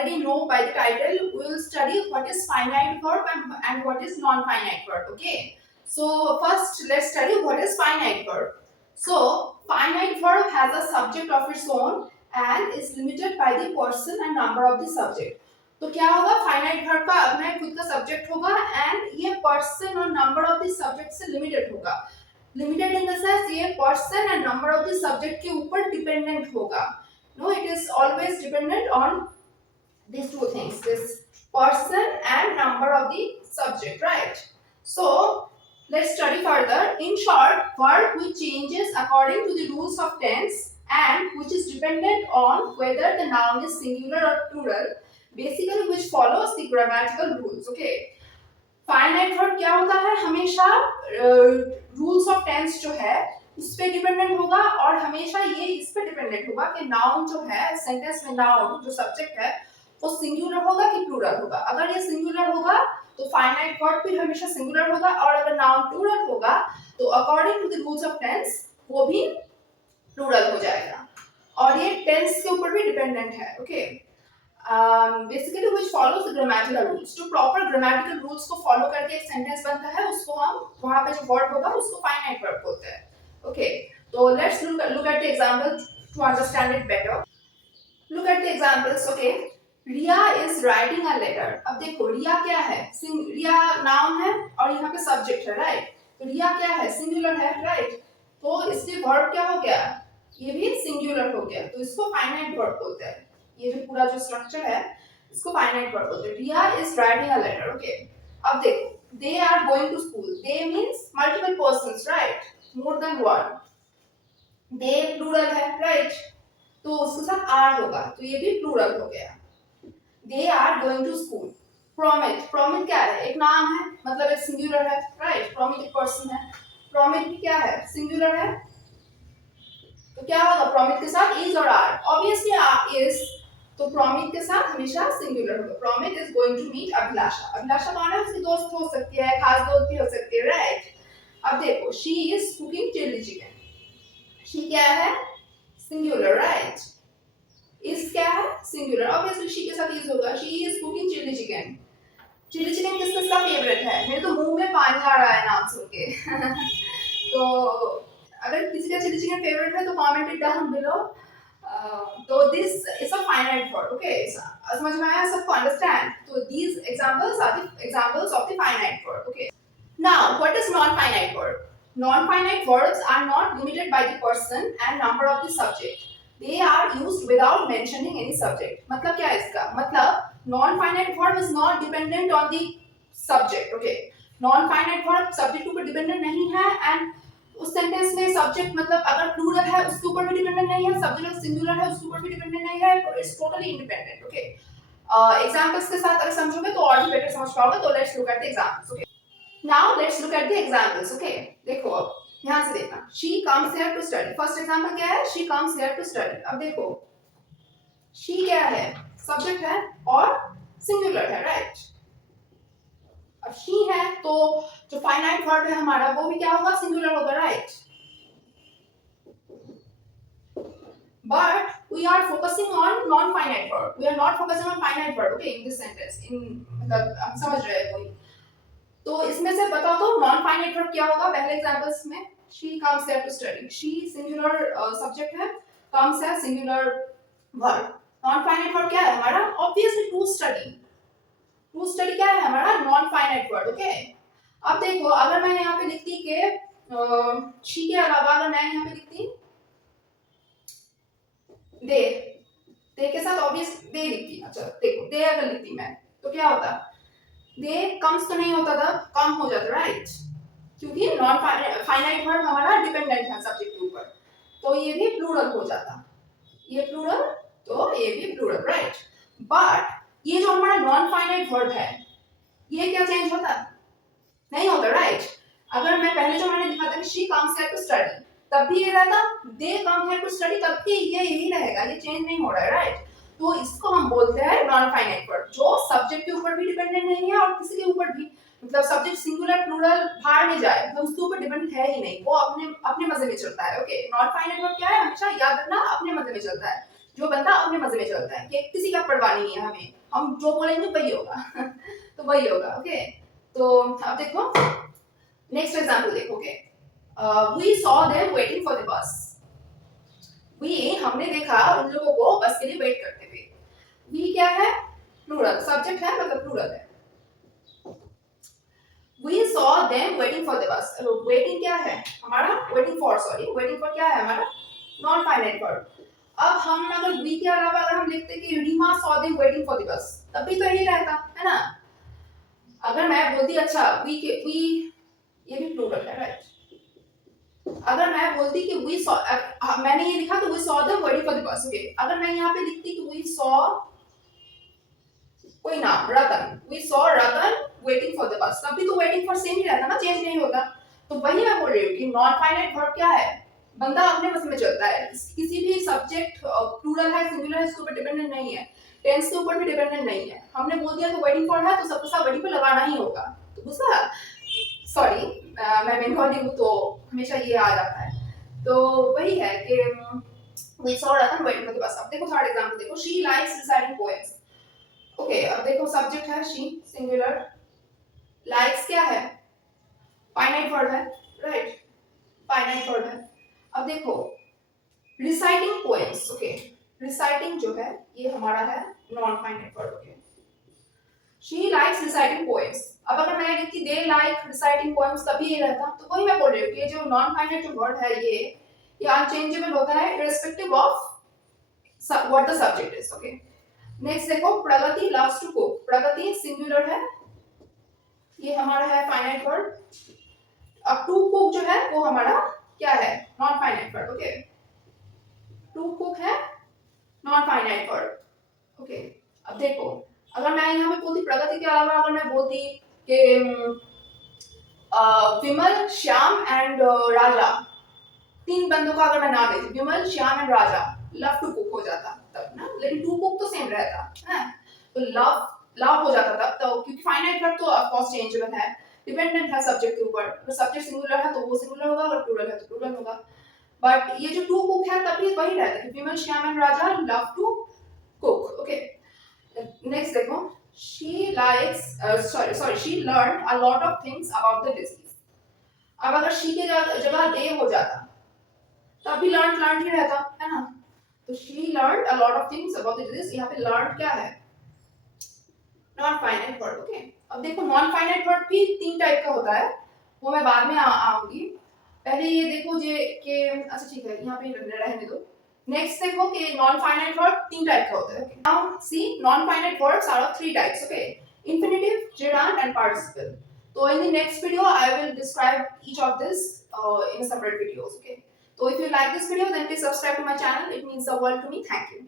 already know by the title, we will study what is finite verb and what is non-finite verb. Okay. So first, let's study what is finite verb. So finite verb has a subject of its own and is limited by the person and number of the subject. तो क्या होगा, finite verb का अपना खुद का subject होगा and ये person और नंबर ऑफ द सब्जेक्ट से लिमिटेड होगा. लिमिटेड इन द सेंस ये person and number of the subject के ऊपर डिपेंडेंट होगा. No, it is always dependent on these two things, this person and number of the subject, right? So let's study further. In short, verb which changes according to the rules of tense and which is dependent on whether the noun is singular or plural, basically which follows the grammatical rules. Okay, finite verb क्या होता है, हमेशा rules of tense जो है उस पे dependent होगा और हमेशा ये इस पे डिपेंडेंट होगा कि नाउन जो है सेंटेंस में नाउन जो सब्जेक्ट है वो सिंगुलर होगा कि प्लूरल होगा. अगर ये सिंगुलर होगा तो फाइनाइट वर्ब भी हमेशा सिंगुलर होगा और अगर नाउन प्लूरल होगा तो according to the rules of tense वो भी प्लूरल हो जाएगा और ये टेंस के ऊपर भी डिपेंडेंट है. Okay, basically which follows the grammatical rules. जो proper grammatical rules को follow करके एक sentence बनता है उसको हम वहाँ पे जो word होगा उसको finite verb बोलते हैं. Okay, so let's look at the example to understand it better. Look at the examples. Okay, Riya is writing a letter. अब देखो रिया क्या है, रिया noun है और यहाँ पे subject है, right? तो रिया क्या है, singular है, right? तो इसलिए verb क्या हो गया, ये भी singular हो गया, तो इसको finite verb बोलते हैं. ये जो पूरा जो स्ट्रक्चर है इसको फाइनाइट वर्ब बोलते हैं. Riya is writing a letter. Okay, अब देखो they are going to school. They means multiple persons, right, more than one. They plural है, राइट, तो उसके साथ आर होगा तो ये भी प्लूरल हो गया. They are going to school. प्रोमिथ, प्रोमिथ क्या है, एक नाम है मतलब एक सिंगुलर है, राइट. प्रोमिथ एक पर्सन है. प्रोमिथ क्या है, सिंगुलर है, तो क्या होगा प्रोमिथ के साथ इज और आर. ऑब्वियसली इज तो प्रोमिथ के साथ हमेशा सिंगुलर होगा. प्रोमिथ इज गोइंग टू मीट अभिलाषा. अभिलाषा कौन है, उसकी दोस्त हो सकती है, खास दोस्त भी हो सकती है, राइट. अब देखो she is cooking chilli chicken. She क्या है, सिंगुलर, राइट. इज क्या है, सिंगुलर. ऑब्वियसली शी के साथ इज होगा. She is cooking chilli chicken. Chilli chicken किसका फेवरेट है, मेरे तो मुंह में पानी आ रहा है नाम सुन के. तो अगर किसी का चिली चिकन फेवरेट है तो कमेंट इट डाउन बिलो. तो this is a finite verb. Okay, समझ में आया सबको, understand? So these examples are the examples of the finite verb. Okay. Now, what is non-finite verb? Non-finite verbs are not limited by the person and number of the subject. They are used without mentioning any subject. मतलब क्या है इसका, मतलब non-finite verb is not dependent on the subject. Okay. Non-finite verb subject के ऊपर dependent नहीं है and उस सेंटेंस में सब्जेक्ट मतलब अगर प्लूरल है उसके ऊपर भी डिपेंडेंट नहीं है, सब्जेक्ट सिंगुलर है उसके ऊपर भी डिपेंडेंट नहीं है, तो it's totally independent. Okay, examples के साथ अगर समझोगे तो और भी बेटर समझ पाओगे. तो let's look at the examples. Okay, now let's look at the examples. Okay, देखो अब यहां से देखना. She comes here to study. First example क्या है, she comes here to study. अब देखो शी क्या है, सब्जेक्ट है और सिंगुलर है, राइट. अब शी है तो जो फाइनाइट वर्ब है हमारा वो भी क्या होगा, सिंगुलर होगा, right. But we are focusing on non finite verb. We are not focusing on finite verb. Okay, in this sentence, इन मतलब हम समझ रहे हैं कोई. तो इसमें से बताओ तो नॉन फाइनाइट वर्ब क्या होगा. पहले एग्जांपल्स में she comes here to study. She singular subject है, कम्स है singular verb. Non finite verb क्या है हमारा, obviously to study. To study क्या है हमारा, नॉन फाइनाइट वर्ड. ओके, अब देखो अगर मैं यहाँ पे लिखती के शी के अलावा अगर मैं यहाँ पे लिखती दे, दे के साथ ऑब्वियस दे लिखती. अच्छा देखो दे अगर लिखती मैं तो क्या होता, दे कम्स तो नहीं होता था, कम हो जाता, राइट. क्योंकि नॉन फाइनाइट वर्ड हमारा डिपेंडेंट है सब्जेक्ट के ऊपर, तो ये भी प्लूरल हो जाता. ये प्लूरल तो ये भी प्लूरल, राइट. बट ये जो हमारा नॉन फाइनाइट वर्ब है ये क्या चेंज होता, नहीं होता, राइट. अगर मैं पहले जो मैंने लिखा था कि she comes here to study, तब भी ये रहता. They come here to study, तब भी ये यही रहेगा, ये चेंज नहीं हो रहा है, राइट. तो इसको हम बोलते हैं नॉन फाइनाइट वर्ब, जो सब्जेक्ट के ऊपर भी डिपेंडेंट नहीं है और किसी के ऊपर भी, मतलब सब्जेक्ट सिंगुलर प्लूरल बाहर में जाए मतलब उसके ऊपर डिपेंडेंट है ही नहीं, वो अपने अपने मजे में चलता है. ओके, नॉन फाइनाइट वर्ब क्या है, हमेशा याद रखना अपने मजे में चलता है. जो बंदा अपने मजे में चलता है, कि किसी का परवाह नहीं है हमें, हम जो बोलेंगे वही होगा तो वही होगा। ओके, तो अब देखो नेक्स्ट एग्जांपल देखोगे, we saw them waiting for the bus. We हमने देखा उन लोगों को बस के लिए वेट करते हुए। वी क्या है, प्लूरल, सब्जेक्ट है मतलब प्लूरल है। We saw them waiting for the bus. Waiting क्या है हमारा, waiting for, sorry, waiting for क्या है हमारा, नॉन फाइनाइट वर्ब। अब हम अगर we के अलावा अगर हम लिखते कि Reema saw them waiting for the bus, तब भी तो यही रहता है ना। अगर मैं बोलती अच्छा we ये भी प्लूरल है, राइट। अगर मैं बोलती कि we saw, मैंने ये लिखा तो we saw them waiting for the bus, okay. अगर मैं यहाँ पे लिखती कि we saw कोई नाम रतन, we saw Ratan waiting for the bus, तब भी तो waiting for सेम ही रहता ना, चेंज नहीं होता। तो वही मैं बोल रही हूँ कि नॉन फाइनाइट वर्ब क्या है, बंदा अपने बस में चलता है, किसी भी सब्जेक्ट प्लूरल है सिंगुलर है इसके ऊपर डिपेंडेंट नहीं है, टेंस के ऊपर भी डिपेंडेंट नहीं है। हमने बोल दिया तो वेटिंग फॉर है तो सबके साथ वेटिंग पर लगाना ही होगा। तो गुस्सा, सॉरी मैं बंगाली हूँ तो हमेशा ये आ जाता है। तो वही है कि we saw Ratan waiting for the bus। अब देखो थर्ड एग्जांपल देखो, she likes reciting poems। Okay, अब देखो सब्जेक्ट है शी सिंगुलर, लाइक्स क्या है, फाइनाइट वर्ब है, राइट, फाइनाइट वर्ब है। अब देखो रिसाइटिंग पोएम्स, ओके, रिसाइटिंग जो है ये हमारा है non finite verb. Okay, she likes reciting poems. अब अगर मैं लिखती दे लाइक रिसाइटिंग पोएम्स तभी ये रहता। तो वही मैं बोल रही हूँ कि जो नॉन फाइनाइट जो वर्ड है ये अनचेंजेबल होता है irrespective of what the subject is. Okay, next देखो Pragati loves to cook. Pragati singular है, ये हमारा है फाइनाइट वर्ब। अब टू कुक जो है वो हमारा क्या है, non finite verb. Okay, to cook है नॉन फाइनाइट वर्ब। ओके, अब देखो अगर मैं यहाँ पे बोलती प्रगति के अलावा अगर मैं बोलती कि विमल श्याम एंड राजा, तीन बंदों का अगर मैं नाम लेती Vimal Shyam and Raja, love to cook हो जाता तब ना, लेकिन टू कुक तो सेम रहता है, तो लव लव हो जाता तब तो, क्योंकि फाइनाइट वर्ब तो ऑफ कोर्स चेंजेबल है, डिपेंडेंट है सब्जेक्ट के ऊपर। अगर सब्जेक्ट सिंगुलर है तो वो सिंगुलर होगा, अगर प्लूरल है तो प्लूरल होगा। बट ये जो टू कुक है तब भी वही रहता है, Vimal Shyam and Raja love to cook. Okay, next देखो she likes she learned a lot of things about the disease। अब अगर she के जगह they हो जाता तब भी learned ही रहता है ना। तो she learned a lot of things about the disease, यहाँ पे learned क्या है, नॉन फाइनाइट वर्ब। ओके, अब देखो नॉन फाइनाइट वर्ब भी तीन टाइप का होता है, वो मैं बाद में आऊंगी। पहले ये देखो जे के, अच्छा ठीक है यहाँ पे रहने दो। नेक्स्ट देखो कि नॉन फाइनाइट वर्ब तीन टाइप का होता है। Now see non finite verbs are of three types. Okay, infinitive, gerund and participle. तो in the next video I will describe each of this in a separate videos। Okay, so if you like this video then please subscribe to my channel, it means the world to me। Thank you।